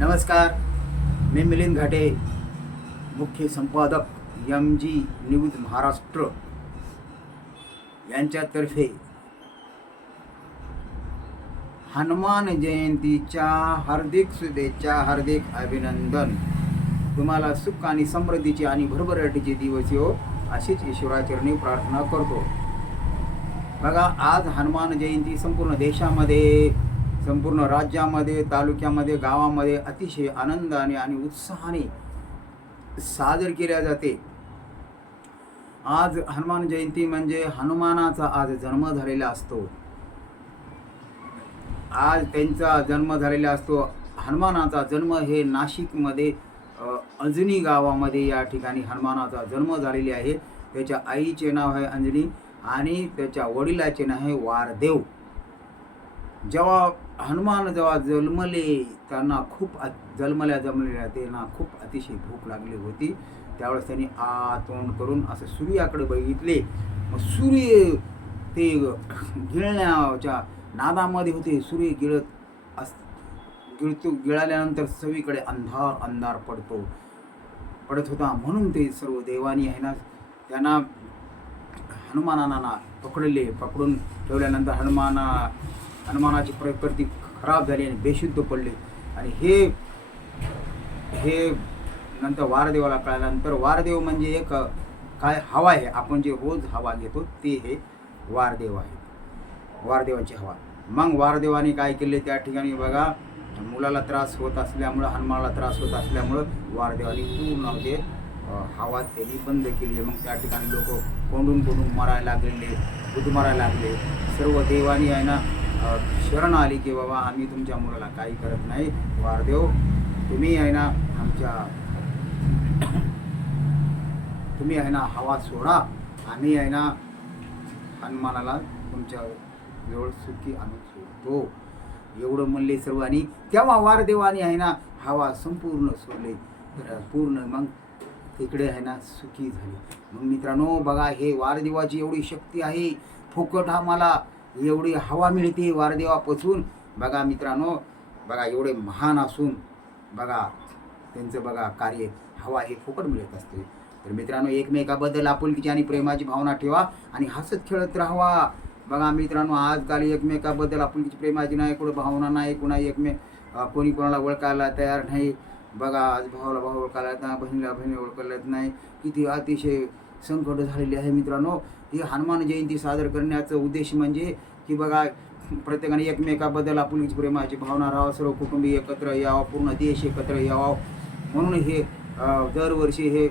नमस्कार मी मिलिंद घाटे मुख्य संपादक एम जी न्यूज महाराष्ट्र यांच्यातर्फे हनुमान जयंतीच्या हार्दिक शुभेच्छा हार्दिक अभिनंदन. तुम्हाला सुख आणि समृद्धीची आणि भरभराटीचे दिवस येऊ अशीच ईश्वराचरणी प्रार्थना करतो. बघा आज हनुमान जयंती संपूर्ण देशामध्ये संपूर्ण राज्यामध्ये तालुक्यामध्ये गावामध्ये अतिशय आनंदाने आणि उत्साहाने साजरी केल्या जाते. आज हनुमान जयंती म्हणजे हनुमानाचा आज जन्म झालेला असतो. आज त्यांचा जन्म झालेला असतो. हनुमानाचा जन्म हे नाशिकमध्ये अंजनी गावामध्ये या ठिकाणी हनुमानाचा जन्म झालेला आहे. त्याच्या आईचे नाव आहे अंजनी आणि त्याच्या वडिलाचे नाव आहे वारदेव. जेव्हा हनुमान जेव्हा जन्मले त्यांना खूप अ- जन्मल्या जमलेल्या त्यांना खूप अतिशय भूक लागली होती. त्यावेळेस त्यांनी आ तोंड करून असं सूर्याकडे बघितले. मग सूर्य ते गिळण्याच्या नादामध्ये होते. सूर्य गिळत अस गिळतो गिळाल्यानंतर सगळीकडे अंधार अंधार पडतो. पडत होता म्हणून ते सर्व देवानी आहे ना त्यांना हनुमानांना पकडले. पकडून ठेवल्यानंतर हनुमाना हनुमानाची प्रकृती खराब झाली आणि बेशुद्ध पडले. आणि हे हे नंतर वारदेवाला कळल्यानंतर वारदेव म्हणजे एक काय हवा आहे आपण जे रोज हवा घेतो ते हे वारदेव आहे वारदेवाची हवा. मग वारदेवाने काय केले त्या ठिकाणी बघा मुलाला त्रास होत असल्यामुळं हनुमानाला त्रास होत असल्यामुळं वारदेवाने पूर्ण म्हणजे हवा त्यांनी बंद केली. मग त्या ठिकाणी लोक कोंडून कोंडून मरायला लागलेले बुध मारायला लागले. सर्व देवानी आहे ना शरण आली की बाबा आम्ही तुमच्या मुलाला काही करत नाही. वारदेव तुम्ही आहे ना आमच्या तुम्ही आहे ना हवा सोडा. आम्ही आहे ना हनुमानाला तुमच्या जवळ सुखी आणून सोडतो. एवढं म्हणले सर्वांनी. तेव्हा वारदेवाने आहे ना हवा संपूर्ण सोडले. तर पूर्ण मग तिकडे आहे ना सुखी झाली. मग मित्रांनो बघा हे वारदेवाची एवढी शक्ती आहे. फुकट आम्हाला एवढी हवा मिळते वारदेवापासून. बघा मित्रांनो बघा एवढे महान असून बघा त्यांचं बघा कार्य हवा हे फुकट मिळत असते. तर मित्रांनो एकमेकाबद्दल आपुलकीची आणि प्रेमाची भावना ठेवा आणि हसत खेळत राहावा. बघा मित्रांनो आजकाल एकमेकाबद्दल आपुलकीची प्रेमाची नाही कुठं भावना नाही कुणा एकमे कोणी कोणाला ओळखायला तयार नाही. बघा आज भावाला भाऊ ओळखायला येत नाही बहिणीला बहिणी ओळखायला येत नाही. किती अतिशय संकट झालेले आहे मित्रांनो. ही हनुमान जयंती साजर करण्याचा उद्देश म्हणजे की बघा प्रत्येकाने एकमेकाबद्दल आपुलकीची प्रेमाची भावना राहावं सर्व कुटुंबीय एकत्र यावं पूर्ण देश एकत्र यावं. म्हणून हे दरवर्षी हे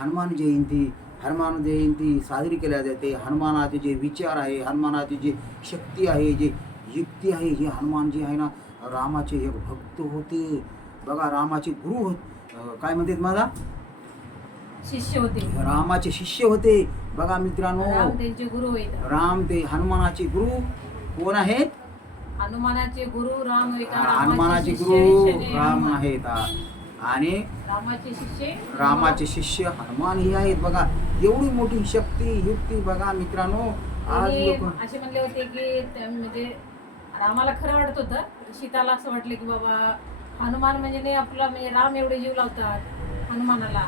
हनुमान जयंती हनुमान जयंती साजरी केल्या जाते. हनुमानाचे जे विचार आहे हनुमानाची जी शक्ती आहे जी युक्ती आहे हे हनुमान जी आहे ना रामाचे एक भक्त होते. बघा रामाचे गुरु होत काय म्हणतात माझा शिष्य होते. रामाचे शिष्य होते. बघा मित्रांनो राम त्यांचे गुरु आहेत. राम ते हनुमानाचे गुरु कोण आहेत? हनुमानाचे गुरु राम आहेत. हनुमानाचे गुरु राम. आहेत. आणि रामाचे शिष्य रामाचे शिष्य हनुमान हे आहेत. बघा एवढी मोठी शक्ती युक्ती बघा मित्रांनो. आज आणि लोक असे म्हणले होते की त्या- म्हणजे रामाला खरं वाटत होतं. सीताला असं वाटलं की बाबा हनुमान म्हणजे नाही आपला म्हणजे राम एवढे जीव लावतात हनुमानाला.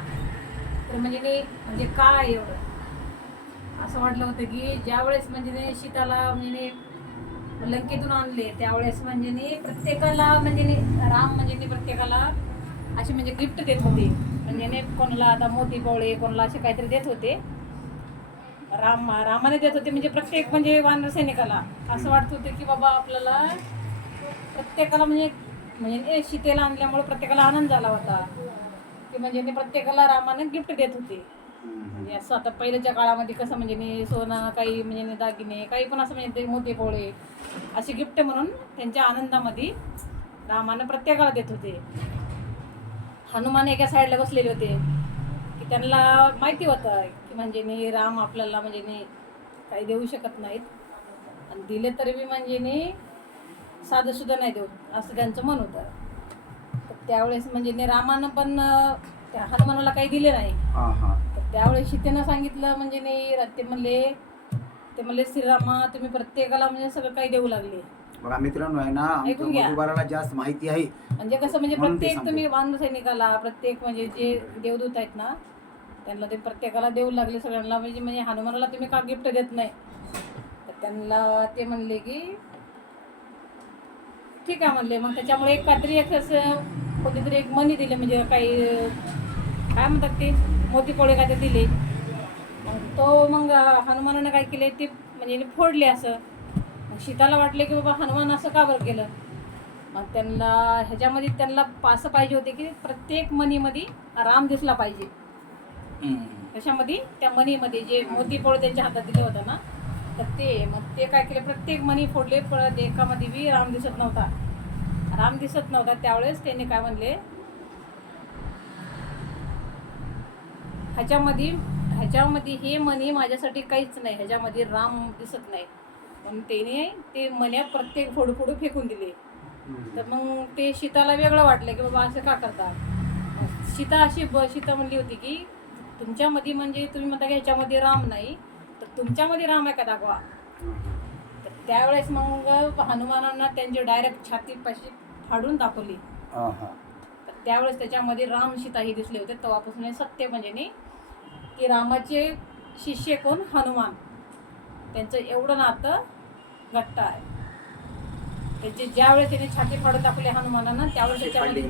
तर म्हणजे नाही म्हणजे काय एवढं? असं वाटलं होतं की ज्यावेळेस म्हणजे नाही सीताला म्हणजे नाही लंकेतून आणले त्यावेळेस म्हणजे नाही प्रत्येकाला म्हणजे नाही राम म्हणजे नाही प्रत्येकाला असे म्हणजे गिफ्ट देत होते. म्हणजे नाही कोणाला आता मोती पोळे कोणाला असे काहीतरी देत होते. राम रामाने देत होते म्हणजे प्रत्येक म्हणजे वानर सैनिकाला. असं वाटत होतं की बाबा आपल्याला प्रत्येकाला म्हणजे म्हणजे नाही सीतेला आणल्यामुळे प्रत्येकाला आनंद झाला होता. की म्हणजे नाही प्रत्येकाला रामाने गिफ्ट देत होते. म्हणजे असं आता पहिल्याच्या काळामध्ये कसं म्हणजे नाही सोनं काही म्हणजे दागिने काही पण असं म्हणजे ते मोठे पोळे असे गिफ्ट म्हणून त्यांच्या आनंदामध्ये रामानं प्रत्येकाला देत होते. हनुमान एका साईडला बसलेले होते. की त्यांना माहिती होतं की म्हणजे नी राम आपल्याला म्हणजे नाही काही देऊ शकत नाहीत. आणि दिले तरी बी म्हणजे नी साधं सुद्धा नाही देऊ असं त्यांचं मन होतं. त्यावेळेस म्हणजे रामानं पण त्या हनुमानाला काही दिले नाही. हा हा. तर त्यावेळेस सीतेनं सांगितलं म्हणजे नाही ते म्हणले ते म्हणले श्रीरामा तुम्ही प्रत्येकाला म्हणजे सगळं काही देऊ लागले. बघा मित्रांनो आहे ना आमच्या ऐकून घ्या. मधुबाराला जास्त माहिती आहे. म्हणजे कसं म्हणजे म्हणून ते प्रत्येक सांगते. तुम्ही वानर सैनिकाला प्रत्येक म्हणजे जे देवदूत आहेत ना त्यांना ते प्रत्येकाला देऊ लागले सगळ्यांना म्हणजे म्हणजे हनुमानाला तुम्ही का गिफ्ट देत नाही? तर त्यांना ते म्हणले की ठीक आहे म्हणले. मग त्याच्यामुळे एक काहीतरी एक असं कोणीतरी एक मनी दिले म्हणजे काही काय म्हणतात ते मोतीपोळे काय ते दिले. तो मग हनुमानाने काय केले ते म्हणजे फोडले असं. मग सीताला वाटले की बाबा हनुमान असं का बरं केलं? मग त्यांना ह्याच्यामध्ये त्यांना असं पाहिजे होते की प्रत्येक मनीमध्ये राम दिसला पाहिजे. त्याच्यामध्ये त्या मनीमध्ये जे मोतीपोळ त्यांच्या हातात दिले होतं ना तर ते मग ते काय केले प्रत्येक मनी फोडले परत एकामध्ये बी राम दिसत नव्हता. राम दिसत नव्हता. त्यावेळेस त्यांनी काय म्हणले? ह्याच्यामध्ये ह्याच्यामध्ये हे मनी माझ्यासाठी काहीच नाही. ह्याच्यामध्ये राम दिसत नाही. म्हणून त्याने ते मन्या प्रत्येक फोडू फोडू फेकून दिले. तर मग ते सीताला वेगळं वाटलं की बाबा असं का करता? सीता अशी ब सीता म्हणली होती की तुमच्यामध्ये म्हणजे तुम्ही म्हणता की ह्याच्यामध्ये राम नाही तर तुमच्यामध्ये राम आहे का दाखवा? तर त्यावेळेस मग हनुमानांना त्यांची डायरेक्ट छाती पाशी फाडून दाखवली. तर त्यावेळेस त्याच्यामध्ये राम सीता ही दिसले होते. तेव्हापासून सत्य म्हणजे की रामाचे शिष्य कोण? हनुमान. त्यांचं एवढं नातं घट्ट आहे. त्याचे ज्यावेळेस त्याने छाती फाडून दाखवली हनुमानांना त्यावेळेस त्याच्यामध्ये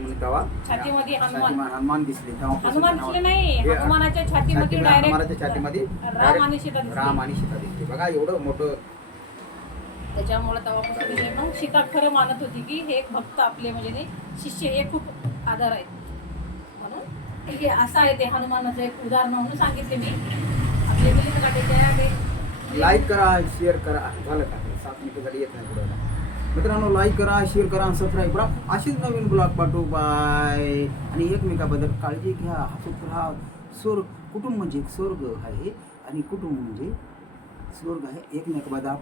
छातीमध्ये हनुमान. हनुमान दिसले. हनुमान दिसले नाही. हनुमानाच्या छातीमध्ये हनुमानाच्या छातीमध्ये डायरेक्ट राम आणि सीता राम आणि सीता दिसले. बघा एवढं मोठं त्याच्यामुळे तेव्हापासून तिने मग सीता खरं मानत होती की हे एक भक्त आपले म्हणजे नाही शिष्य हे खूप आधार आहेत. म्हणून ठीक आहे असं आहे ते हनुमानाचं एक उदाहरण म्हणून सांगितले मी. आपले मिलिंद काटेच्या ते- लाईक करा शेअर करा. झालं का? सात मिनिटासाठी येत नाही पुढे. मित्रांनो लाईक करा शेअर करा सबस्क्राईब करा. अशीच नवीन ब्लॉग पाठवू. बाय आणि एकमेकाबद्दल काळजी घ्या. हसत राहा स्वर्ग कुटुंब म्हणजे एक स्वर्ग आहे. आणि कुटुंब म्हणजे स्वर्ग आहे. एकमेकाबद्दल आपण